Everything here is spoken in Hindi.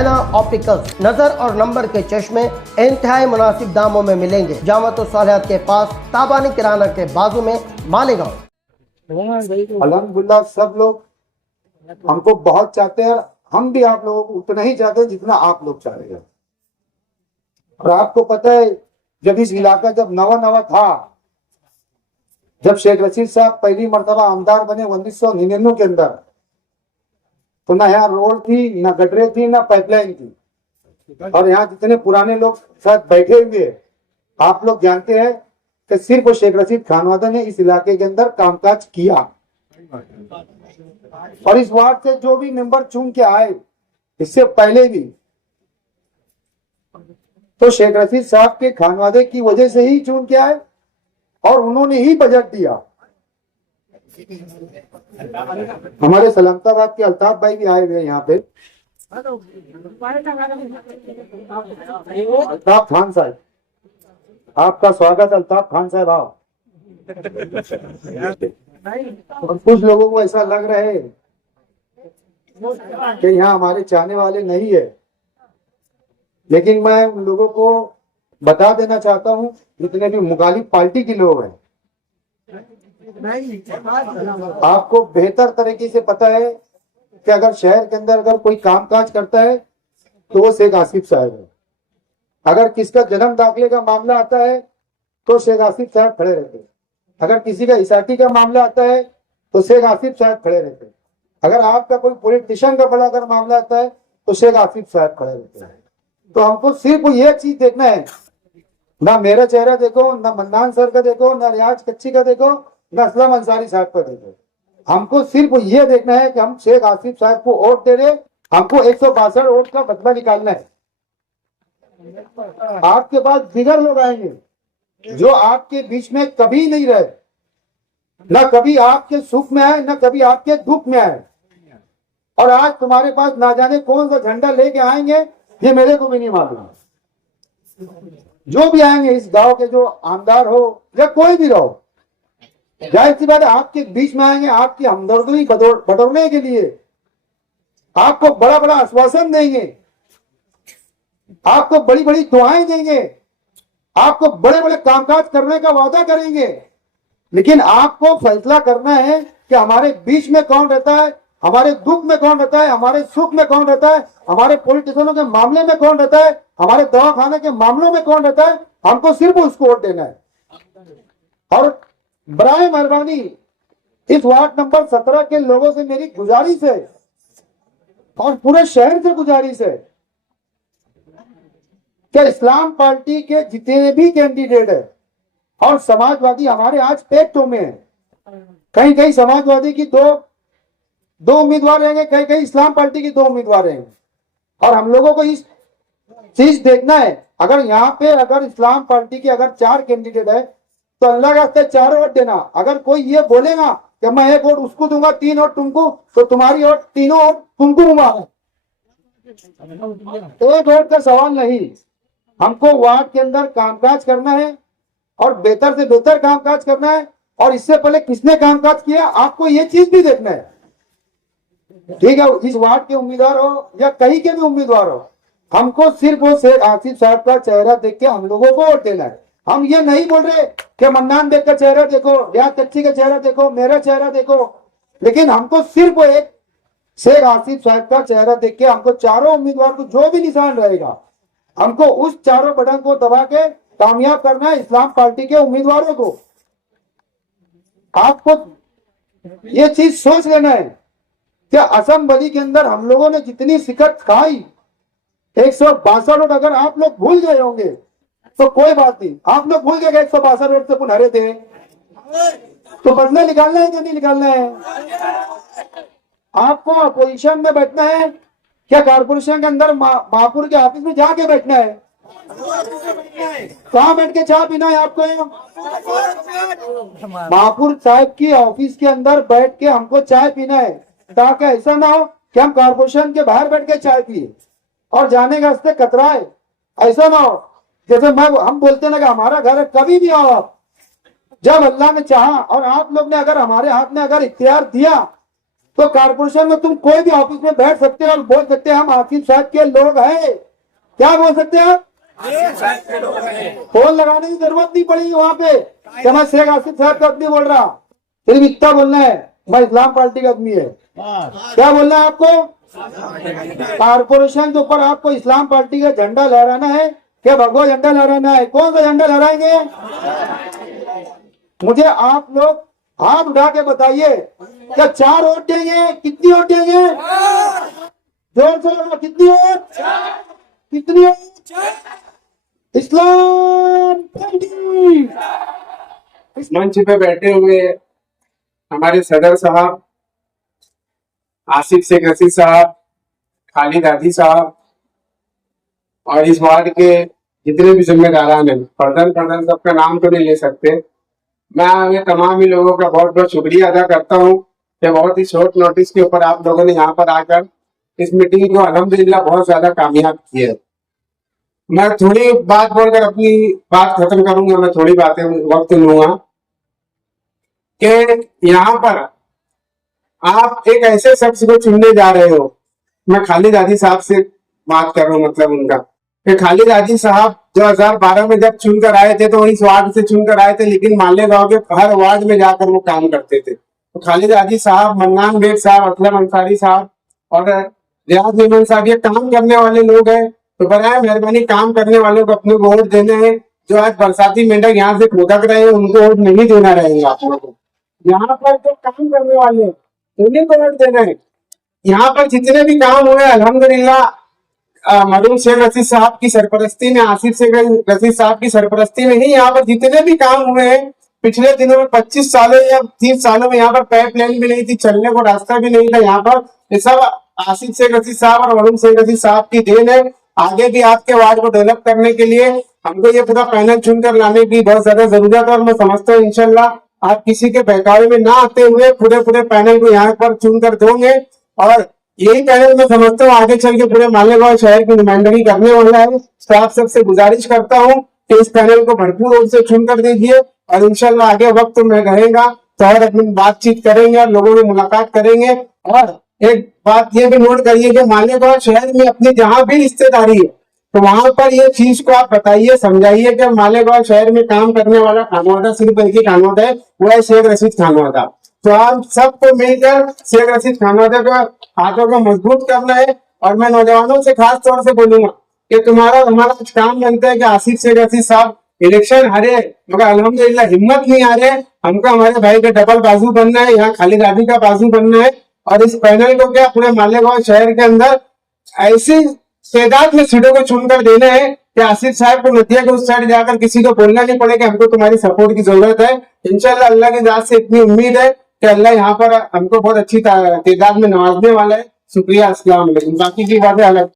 रैना ऑप्टिकल्स नजर और नंबर के चश्मे इंतहाई मुनासिब दामों में मिलेंगे। जामत सालिहात के पास, ताबानी किराना के बाजू में, मालेगांव। अल्हम्दुलिल्लाह सब लोग हमको बहुत चाहते हैं, हम भी आप लोगों को उतना ही चाहते हैं जितना आप लोग चाह रहे हैं। और आपको पता है जब इस इलाका जब नवा था, जब शेख रशीद साहब पहली मर्तबा आमदार बने 1999 के अंदर, तो ना यहाँ रोड थी, ना गटरे थी, ना पाइपलाइन थी। और यहाँ जितने पुराने लोग साथ बैठे हुए, आप लोग जानते हैं कि सिर्फ शेख रशीद खानवादा ने इस इलाके के अंदर कामकाज किया। और इस वार्ड से जो भी मेंबर चुन के आए इससे पहले भी, तो शेख रशीद साहब के खानवादे की वजह से ही चुन के आए और उन्होंने ही बजट दिया। हमारे सलामताबाद के अल्ताफ भाई भी आए हुए यहाँ पे, अल्ताफ खान साहब, आपका स्वागत अल्ताफ खान साहब। आओ। और कुछ लोगों को ऐसा लग रहा है कि यहाँ हमारे चाहने वाले नहीं है, लेकिन मैं उन लोगों को बता देना चाहता हूँ जितने भी मुखालिफ पार्टी के लोग हैं, आपको बेहतर तरीके से पता है कि अगर शहर के अंदर अगर कोई कामकाज करता है तो वो शेख आसिफ साहब है। अगर किसका जन्म दाखिले का मामला आता है तो शेख आसिफ साहब खड़े रहते हैं। अगर किसी का इसाटी का मामला आता है तो शेख आसिफ साहब खड़े रहते हैं। अगर आपका कोई पॉलिटिशियन का बड़ा अगर मामला आता है तो शेख आसिफ साहब खड़े रहते हैं। तो हमको सिर्फ ये चीज देखना है, ना मेरा चेहरा देखो, ना मन्नान सर का देखो, ना रियाज कच्ची का देखो, ना असलम अंसारी साहब का देखो। हमको सिर्फ ये देखना है कि हम शेख आसिफ साहब को वोट दे रहे, हमको 162 वोट का बदला निकालना है। आपके पास दिगर लोग आएंगे जो आपके बीच में कभी नहीं रहे, ना कभी आपके सुख में आए, ना कभी आपके दुख में आए। और आज तुम्हारे पास ना जाने कौन सा झंडा लेके आएंगे ये मेरे को भी नहीं मालूम। जो भी आएंगे इस गांव के, जो आमदार हो या कोई भी रहो, जाहिर सी बात है आपके बीच में आएंगे, आपकी हमदर्दी बटोरने के लिए आपको बड़ा बड़ा आश्वासन देंगे, आपको बड़ी बड़ी दुआएं देंगे, आपको बड़े बड़े कामकाज करने का वादा करेंगे। लेकिन आपको फैसला करना है कि हमारे बीच में कौन रहता है, हमारे दुख में कौन रहता है, हमारे सुख में कौन रहता है, हमारे पॉलिटिशियनों के मामले में कौन रहता है, हमारे दवाखाने के मामलों में कौन रहता है। हमको सिर्फ उसको वोट देना है। और बराए मेहरबानी इस वार्ड नंबर 17 के लोगों से मेरी गुजारिश है और पूरे शहर से गुजारिश है कि इस्लाम पार्टी के जितने भी कैंडिडेट है और समाजवादी हमारे आज पेटों में है। कहीं कहीं समाजवादी की दो उम्मीदवार रहेंगे, कहीं कहीं इस्लाम पार्टी की 2 उम्मीदवार रहेंगे। और हम लोगों को इस चीज देखना है, अगर यहाँ पे अगर इस्लाम पार्टी के अगर 4 कैंडिडेट है तो अल्लाह का हस्ते 4 वोट देना। अगर कोई ये बोलेगा कि मैं 1 वोट उसको दूंगा, 3 वोट तुमको, तो तुम्हारी वोट तीनों वोट तुमको दूंगा। 1 वोट का सवाल नहीं। हमको वार्ड के अंदर कामकाज करना है और बेहतर से बेहतर कामकाज करना है। और इससे पहले किसने कामकाज किया आपको ये चीज भी देखना है। ठीक है, इस वार्ड के उम्मीदवार हो या कहीं के भी उम्मीदवार हो, हमको सिर्फ वो शेख आसिफ साहब का चेहरा देख के हम लोगों को वोट देना है। हम ये नहीं बोल रहे कि मन्नान बेग का चेहरा देखो, रियाज कच्ची का चेहरा देखो, मेरा चेहरा देखो, लेकिन हमको सिर्फ एक शेख आसिफ साहब का चेहरा देख के हमको चारों उम्मीदवार को जो भी निशान रहेगा, हमको उस चारों बटन को दबा के कामयाब करना है इस्लाम पार्टी के उम्मीदवारों को। आपको ये चीज सोच लेना है कि असेंबली के अंदर हम लोगों ने जितनी शिकत खाई, 162 वोट अगर आप लोग भूल गए होंगे तो कोई बात नहीं। आप लोग भूल गए 162 वोट से पुनहरे थे, तो बदला निकालना है कि नहीं निकालना है? आपको अपोजिशन में बैठना है क्या कॉर्पोरेशन के अंदर महापुर के ऑफिस में जाके बैठना है? कहाँ बैठ के चाय पीना है आपको? महापुर साहब की ऑफिस के अंदर बैठ के हमको चाय पीना है, ताकि ऐसा ना हो कि हम कॉर्पोरेशन के बाहर बैठ के चाय पिए और जाने का रास्ते कतराए। ऐसा ना हो जैसे हम बोलते ना कि हमारा घर है, कभी भी आओ आप, जब अल्लाह ने चाहा और आप लोग ने अगर हमारे हाथ में अगर इख्तियार दिया तो कारपोरेशन में तुम कोई भी ऑफिस में बैठ सकते हो और बोल सकते हैं हम आसिफ साहब के लोग हैं। क्या बोल सकते हैं आप? फोन लगाने की जरूरत नहीं पड़ी वहां पे कि मैं शेख आसिफ साहब का आदमी बोल रहा, सिर्फ इतना बोलना है मैं इस्लाम पार्टी का आदमी है। क्या बोलना है आपको? कारपोरेशन के ऊपर आपको इस्लाम पार्टी का झंडा लहराना है क्या भगवा झंडा लहराना है? कौन सा झंडा लहराएंगे? मुझे आप लोग हाथ उठा के बताइए, क्या 4 वोट देंगे? कितनी वोट देंगे? जोर से लगा, कितनी वोट? कितनी वोट? इस्लाम पार्टी। इस मंच पे बैठे हुए हमारे सदर साहब आसिफ शेख रशीद साहब, खालिद हादी साहब और इस वार्ड के जितने भी जिम्मेदारान हैं, फर्दन सबका नाम तो नहीं ले सकते। मैं ये तमाम ही लोगों का बहुत बहुत शुक्रिया अदा करता हूँ कि बहुत ही शॉर्ट नोटिस के ऊपर आप लोगों ने यहाँ पर आकर इस मीटिंग को अल्हम्दुलिल्लाह बहुत ज्यादा कामयाब की है। मैं थोड़ी बात बोलकर अपनी बात खत्म करूंगा, मैं थोड़ी बातें वक्त लूंगा कि यहाँ पर आप एक ऐसे शख्स को चुनने जा रहे हो। मैं खालिद हादी साहब से बात कर रहा हूँ, मतलब उनका कि खालिद हादी साहब 2012 में जब चुनकर आए थे तो इस वार्ड से चुनकर आए थे, लेकिन मालेगांव के हर वार्ड में जाकर वो काम करते थे। तो खालिद हादी साहब, मन्नान बेग साहब, असलम अंसारी साहब और रियाज मेमन साहब ये काम करने वाले लोग हैं। तो बराए मेहरबानी काम करने वालों को अपने को वोट देने हैं। जो आज बरसाती मेंढक यहाँ से खुदक रहे हैं उनको वोट नहीं देना रहेगा आप लोगों को। यहाँ पर जो काम करने वाले हैं उन्हीं को वोट देना है। यहाँ पर जितने भी काम हुए अल्हम्दुलिल्लाह मरूम शेख रशीद साहब की सरपरस्ती में, आसिफ शेख रशीद साहब की सरपरस्ती में ही यहाँ पर जितने भी काम हुए हैं पिछले दिनों में 25 सालों या 30 सालों में यहाँ पर पाइपलाइन भी नहीं थी, चलने को रास्ता भी नहीं था। यहाँ पर ये सब आसिफ शेख रशीद साहब और मरूम शेख रशीद साहब की देन है। आगे भी आपके वार्ड को डेवलप करने के लिए हमको ये पूरा पैनल चुनकर लाने की बहुत ज्यादा जरूरत है और मैं समझता हूँ इंशाल्लाह आप किसी के बहकावे में ना आते हुए पूरे पैनल को यहाँ पर चुनकर दोगे और यही पैनल मैं समझता हूँ आगे चल के पूरे मालेगांव शहर की नुमाइंदगी करने वाला है। तो आप सबसे गुजारिश करता हूँ कि इस पैनल को भरपूर रूप से चुनकर दीजिए और इंशाल्लाह आगे वक्त में रहेगा तो और अपनी बातचीत करेंगे और लोगों से मुलाकात करेंगे। और एक बात ये भी नोट करिए कि मालेगांव शहर में अपनी जहां भी रिश्तेदारी है तो वहां पर ये चीज को आप बताइए, समझाइए कि मालेगांव शहर में काम करने वाला खानवादा सिर्फ एक ही खानवादा है, वो है शेख रशीद खानवादा। तो आप सबको मिलकर शेख रशीद खानवादा को हाथों को मजबूत करना है। और मैं नौजवानों से खास तौर से बोलूंगा कि तुम्हारा हमारा कुछ काम बनता है कि आसिफ शेख रशीद साहब इलेक्शन हारे मगर अल्हम्दुलिल्लाह हिम्मत नहीं हारे। हमको हमारे भाई का डबल बाजू बनना है, यहाँ खालिद हादी का बाजू बनना है और इस पैनल को क्या पूरे मालेगांव शहर के अंदर ऐसी तादाद में सीटों को चुनकर देना है कि आसिफ साहब को नदिया के उस साइड जाकर किसी को बोलना नहीं पड़े कि हमको तुम्हारी सपोर्ट की जरूरत है। इंशाल्लाह अल्लाह की जात से इतनी उम्मीद है कि अल्लाह यहाँ पर हमको बहुत अच्छी तादाद में नवाजने वाला है। शुक्रिया, अस्सलाम वालेकुम। बाकी की बातें अलग।